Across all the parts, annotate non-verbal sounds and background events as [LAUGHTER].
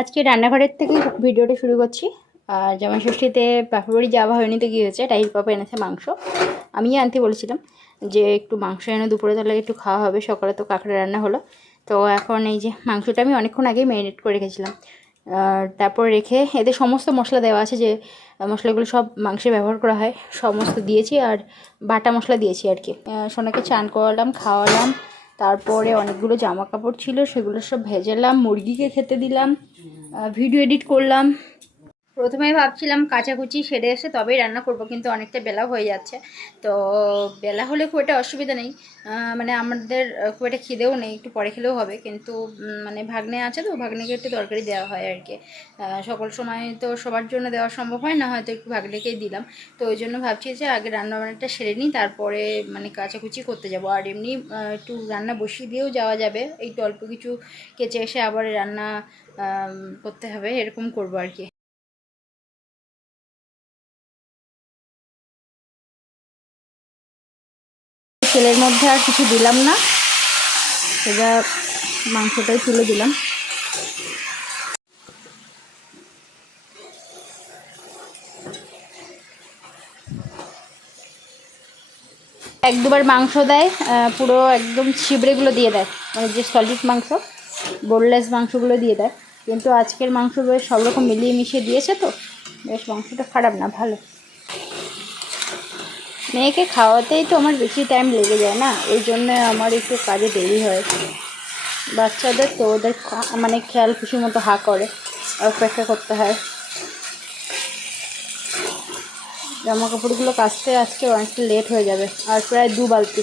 আজকে রান্নাঘরের থেকে ভিডিওটা শুরু করছি। আর জামাই ষষ্ঠীতে বাপের বাড়ি যাওয়া হয়নি তো কী হয়েছে? টাইল পাপা এনেছে মাংস। আমি আনতে বলেছিলাম যে একটু মাংস এনে দুপুরে তাহলে একটু খাওয়া হবে। সকালে তো কাঁকড়া রান্না হলো। তো এখন এই যে মাংসটা আমি অনেকক্ষণ আগেই ম্যারিনেট করে রেখেছিলাম। তারপর রেখে এতে সমস্ত মশলা দেওয়া আছে যে মশলাগুলো সব মাংসে ব্যবহার করা হয়। সমস্ত দিয়েছি আর বাটা মশলা দিয়েছি আর কি। সোনাকে চান করালাম, খাওয়ালাম। তারপরে অনেকগুলো জামা কাপড় ছিল সেগুলো সব ভেজালাম মুরগিকে খেতে দিলাম ভিডিও এডিট করলাম। প্রথমে ভাবছিলাম কাচাকুচি সেরে এসে তবেই রান্না করব, কিন্তু অনেকটা বেলা হয়ে যাচ্ছে। তো বেলা হলে খুব একটা অসুবিধা নেই। মানে আমাদের খুব একটা খিদেও নেই, একটু পরে খেলেও হবে। কিন্তু মানে ভাগ্নে আছে তো, ভাগ্নেকে একটু তরকারি দেওয়া হয় আর কি। সকল সময় তো সবার জন্য দেওয়া সম্ভব হয় না, হয়তো একটু ভাগ্নেকেই দিলাম। তো ওই জন্য ভাবছি যে আগে রান্না বান্নাটা সেরে নিই, তারপরে মানে কাচাকুচি করতে যাব। আর এমনি একটু রান্না বসিয়ে দিয়েও যাওয়া যাবে। একটু অল্প কিছু কেচে এসে আবার রান্না করতে হবে, এরকম করব আর কি। তেলের মধ্যে আর কিছু দিলাম না। সোজা মাংসটাই তুলে দিলাম। এক দুবার মাংস দেয় পুরো একদম ছিবড়েগুলো দিয়ে দেয়। মানে যে সলিড মাংস, বোনলেস মাংসগুলো দিয়ে দেয়। কিন্তু আজকের মাংস বেশ সব রকম মিলিয়ে মিশিয়ে দিয়েছে তো, বেশ মাংসটা খারাপ না, ভালো। মেয়েকে খাওয়াতেই তো আমার বেশি টাইম লেগে যায় না। ওই জন্য আমার একটু কাজে দেরি হয়। বাচ্চাদের তো ওদের মানে খেয়াল খুশি মতো হা করে, অপেক্ষা করতে হয়। জামা কাপড়গুলো কাচতে আজকে অনেকটা লেট হয়ে যাবে। আর প্রায় দু বালতি।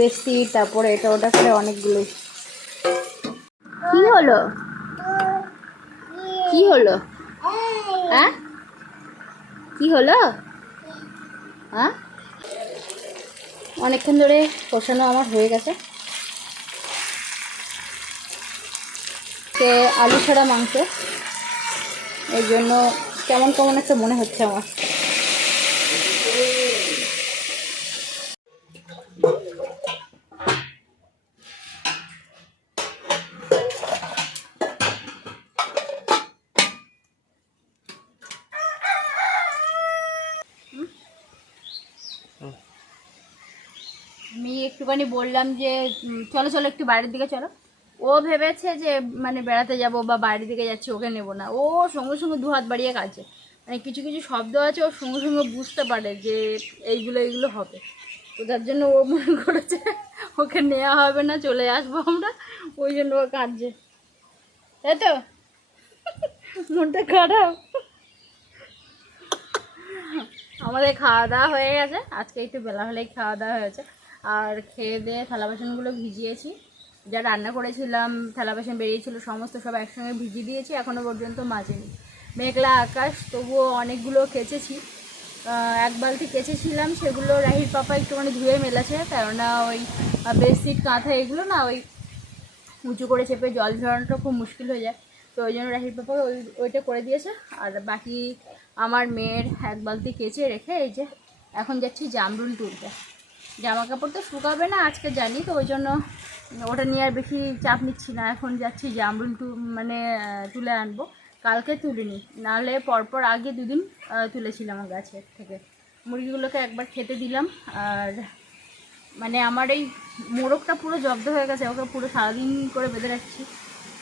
বেশি তারপরে এটা ওটা করে অনেকগুলোই কি হলো? কি হলো? হ্যাঁ কি হলো? হ্যাঁ অনেকক্ষণ ধরে কষানো আমার হয়ে গেছে। সে আলু ছাড়া মাংস। এই জন্য কেমন কেমন একটা মনে হচ্ছে আমার। একটুখানি বললাম যে চলো চলো, একটু বাইরের দিকে চলো। ও ভেবেছে যে মানে বেড়াতে যাব বা বাইরের দিকে যাচ্ছে, ওকে নেব না। ও সঙ্গে সঙ্গে দু হাত বাড়িয়ে কাছে মানে কিছু কিছু শব্দ আছে, ও সঙ্গে সঙ্গে বুঝতে পারে যে এইগুলো এইগুলো হবে। তো যার জন্য ও মনে করেছে, ওকে নেওয়া হবে না, চলে আসব আমরা। ওই জন্য ও কাঁদছে। তাই তো? মনটা খারাপ। আমাদের খাওয়া দাওয়া হয়ে গেছে। আজকে একটু বেলা হলেই খাওয়া দাওয়া হয়েছে। আর খেয়ে দিয়ে থালা বাসনগুলো ভিজিয়েছি। যা রান্না করেছিলাম, থালা বাসন বেরিয়েছিল, সমস্ত সব একসঙ্গে ভিজিয়ে দিয়েছি এখনও পর্যন্ত মাজেনি। মেঘলা আকাশ, তবুও অনেকগুলো কেচেছি। এক বালতি কেচেছিলাম, সেগুলো রাহির পাপা একটুখানি ধুয়ে মেলেছে, কেননা ওই বেডশিট, কাঁথা, এগুলো না ওই উঁচু করে চেপে জল ঝরানোটা খুব মুশকিল হয়ে যায়। তো ওই জন্য রাহির পাপা ওই, ওইটা করে দিয়েছে। আর বাকি আমার মেয়ের এক বালতি কেচে রেখে এই যে এখন যাচ্ছি জামরুল তুলতে। জামা কাপড় তো শুকাবে না, আজকে জানি, তো ওই জন্য ওটা নিয়ে আর বেশি চাপ নিচ্ছি না, এখন যাচ্ছি জামরুল তু মানে তুলে আনব। কালকে তুলিনি, নাহলে পরপর আগে দুদিন তুলেছিলাম গাছের থেকে। মুরগিগুলোকে একবার খেতে দিলাম, আর মানে আমার এই মোরগটা পুরো জব্দ হয়ে গেছে, ওকে পুরো সারাদিন করে বেঁধে রাখছি।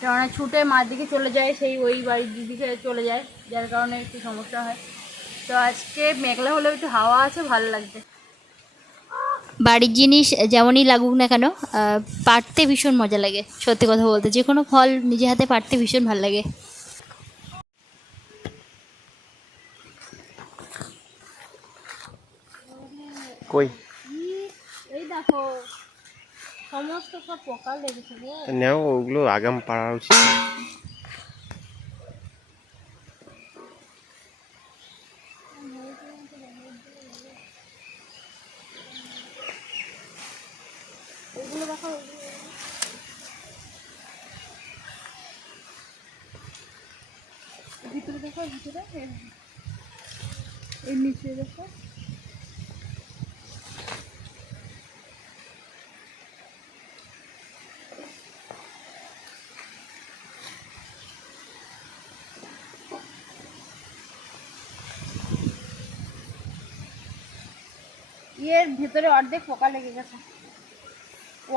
কেননা ছুটে মার দিকে চলে যায়, সেই ওই বাড়ির দিদিকে চলে যায়, যার কারণে একটু সমস্যা হয়। তো আজকে মেঘলা হলেও একটু হাওয়া আছে, ভালো লাগবে। বাড়ির জিনিস যেমনই লাগুক না কেন পাড়তে ভীষণ মজা লাগে সত্যি কথা বলতে। যে কোনো ফল নিজে হাতে পাড়তে ভীষণ ভালো লাগে। কই? এই দেখো সমস্ত সব পোকা লেগেছে নেও ওগুলো আগাম পাড়া উচিত। ভিতরে দেখো ভিতরে? এর নিচে দেখো। এর ভিতরে অর্ধেক পোকা লেগে গেছে।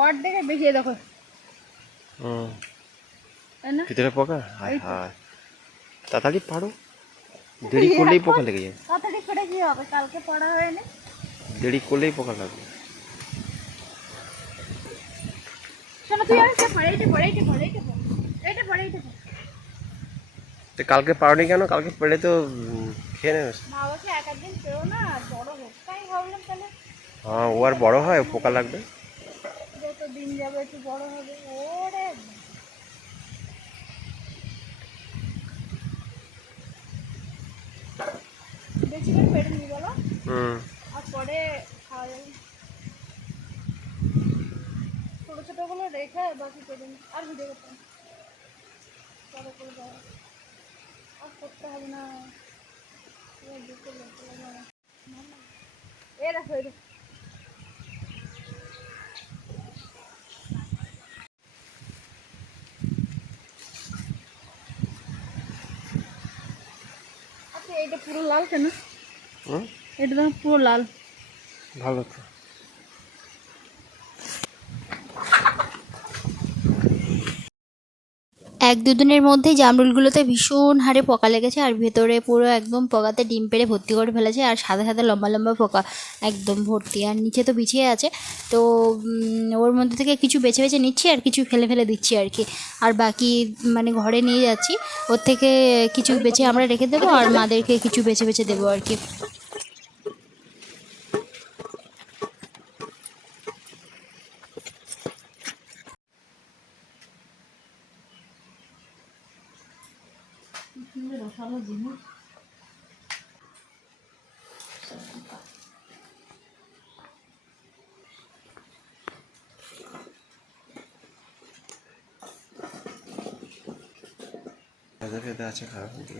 অর্ধেকের বেশি এই দেখো। হুম। ভিতরে পোকা? হায় হায়। তাড়াতাড়ি পারো। দেরি করলেই পোকা লেগে যায়। তাড়াতাড়ি করে কি হবে? কালকে পড়া হয়নি। দেরি করলেই পোকা লাগবে। কালকে পারোনি কেন? কালকে পেলে তো খেয়ে নেবে। হ্যাঁ ও আর বড় হয় পোকা লাগবে যত দিন যাবে একটু বড় হবে ওরে বেশি করে নিয়ে বলো? আর পরে খাওয়া যাবে। ছোটো ছোটোগুলো রেখে বাকি পেটে আর ভিডিও করতে পরে করে দেওয়া আর করতে হবে না। এ দেখো এই দেখো আচ্ছা এটা পুরো লাল কেন? এটা পুরো লাল। ভালো তো। এক দুদিনের মধ্যেই জামরুলগুলোতে ভীষণ হারে পোকা লেগেছে আর ভেতরে পুরো একদম পোকাতে ডিম পেড়ে ভর্তি করে ফেলেছে আর সাদা সাদা লম্বা লম্বা পোকা একদম ভর্তি আর নিচে তো বিছিয়ে আছে। তো ওর মধ্যে থেকে কিছু বেছে বেছে নিচ্ছি আর কিছু ফেলে ফেলে দিচ্ছি আর কি। আর বাকি মানে ঘরে নিয়ে যাচ্ছি। ওর থেকে কিছু বেছে আমরা রেখে দেবো আর মাদেরকে কিছু বেছে বেছে দেবো আর কি।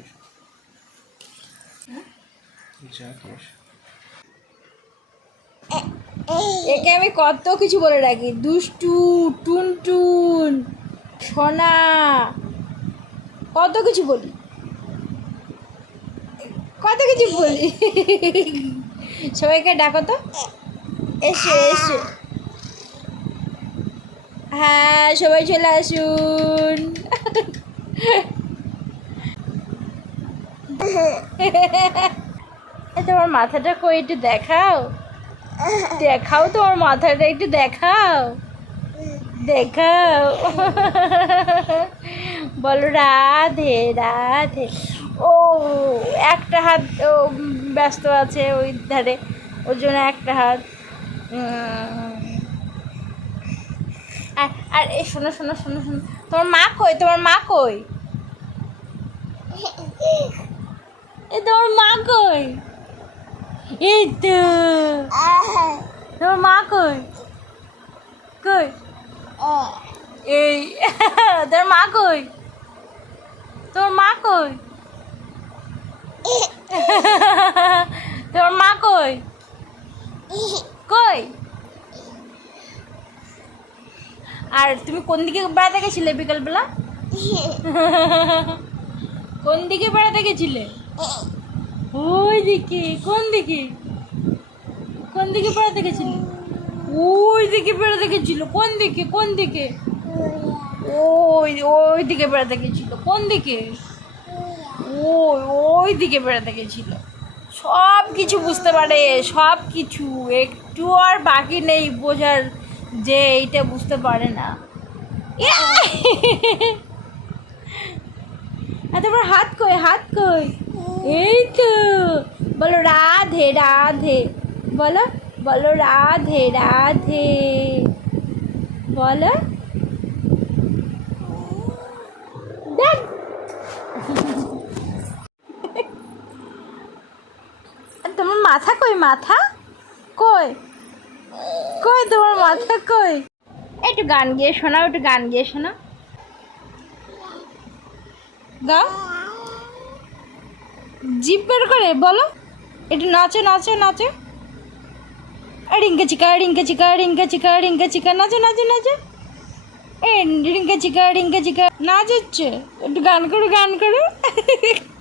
এসো। যা দিয়ে একে আমি কত কিছু বলে রাখি দুষ্টু, টুনটুন, সোনা, কত কিছু বলি কত কিছু বলি। সবাইকে ডাকো তো। এসে এসে। হ্যাঁ সবাই চলে আসুন। তোমার মাথাটা কই একটু দেখাও। দেখাও তোমার মাথাটা একটু দেখাও। দেখাও। বলো রাধে রাধে। ও, একটা হাত ব্যস্ত আছে ওই ধারে, ওর জন্য একটা হাত। আর আর এই শোনো শোনো শোনো শোনো। তোমার মা কই? তোমার মা কই? এ, তোমার মা কই? এই তো। তোমার মা কই? কই? এই। [LAUGHS] তোর মা কই? তোর মা কই? [LAUGHS] তোর মা কই? কই? আর তুমি কোন দিকে বেড়াতে গেছিলে বিকালবেলা? [LAUGHS] কোন দিকে বেড়াতে গেছিলে? ওই দিকে, কোন দিকে? কোন দিকে বেড়াতে গেছিলে? ওই দিকে বেড়াতে গেছিল, কোন দিকে কোন দিকে? ওই ওই দিকে বেড়াতে গেছিল, কোন দিকে? ওই ওই দিকে বেড়াতে গেছিল। সব কিছু বুঝতে পারে, সব কিছু। একটু আর বাকি নেই বোঝার যে এইটা বুঝতে পারে না! আর হাত কই হাত কই? এই তো। বলো রাধে রাধে। বলো বলো রাধে রাধে। বলো দেখ আর তোমার মাথা কই মাথা? কই? কই তোমার মাথা কই? একটু গান গিয়ে শোনাও, একটু গান গিয়ে শোনাও। গাও জিপ বের করে, বলো। একটু নাচো নাচো নাচো। রিঙ্কা চিকা রিঙ্কা চিকা রিঙ্কা চিকা রিঙ্কা চিকা, নাচো নাচো নাচো। এ, রিঙ্কা চিকা রিঙ্কা চিকা নাচ হচ্ছে একটু গান করো গান করো। [LAUGHS]